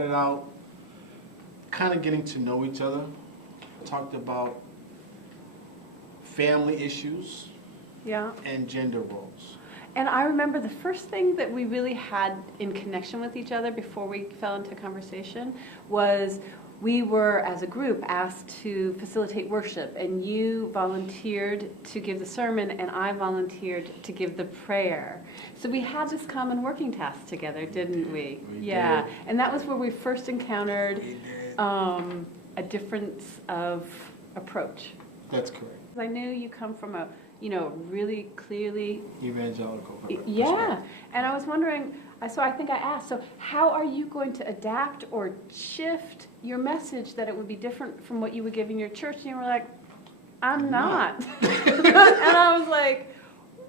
started out kind of getting to know each other. Talked about family issues Yeah. and gender roles. And I remember the first thing that we really had in connection with each other before we fell into conversation was we were, as a group, asked to facilitate worship, and you volunteered to give the sermon, and I volunteered to give the prayer. So we had this common working task together, didn't we? We Yeah, did. and that was where we first encountered We did. a difference of approach. That's correct. I knew you come from a, really clearly Evangelical. yeah, perspective. and I was wondering, so I think I asked, so how are you going to adapt or shift your message that it would be different from what you would give in your church? And you were like, I'm not. And I was like,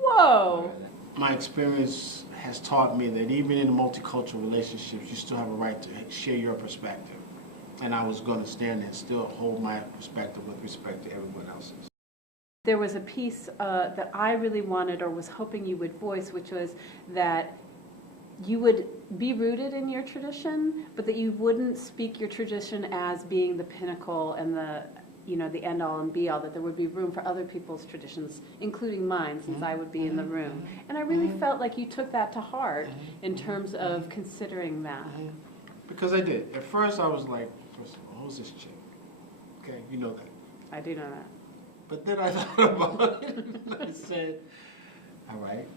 whoa. My experience has taught me that even in multicultural relationships, you still have a right to share your perspective. And I was going to stand there and still hold my perspective with respect to everyone else's. There was a piece that I really wanted or was hoping you would voice, which was that you would be rooted in your tradition, but that you wouldn't speak your tradition as being the pinnacle and the end all and be all, that there would be room for other people's traditions, including mine, since I would be in the room. And I really felt like you took that to heart in terms of considering that. Because I did. At first I was like, first of all, who's this chick? Okay, you know that. I do know that. But then I thought about it and I said, all right,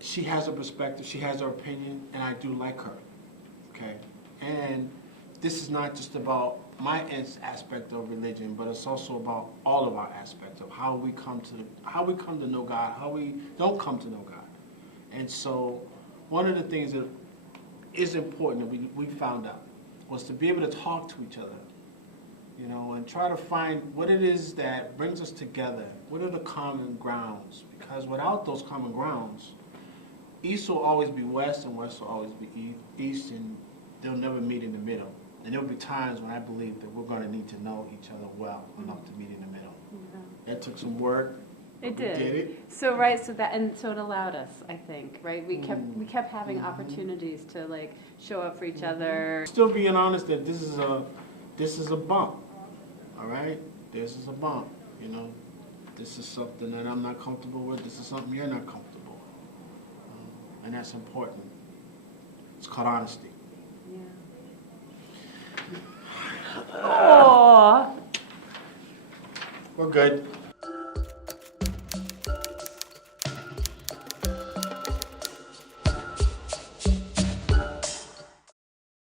she has a perspective, she has her opinion, and I do like her, okay? And this is not just about my aspect of religion, but it's also about all of our aspects of how we come to know God, how we don't come to know God. And so one of the things that is important that we found out was to be able to talk to each other, and try to find what it is that brings us together. What are the common grounds? Because without those common grounds, East will always be West and West will always be East, and they'll never meet in the middle. And there'll be times when I believe that we're going to need to know each other well enough to meet in the middle. Yeah. That took some work. It but we did. did it. So it allowed us, I think, right? We kept having opportunities to show up for each other. Still being honest that this is a bump. All right? This is a bump, This is something that I'm not comfortable with. This is something you're not comfortable with. And that's important. It's called honesty. Yeah. Oh. We're good.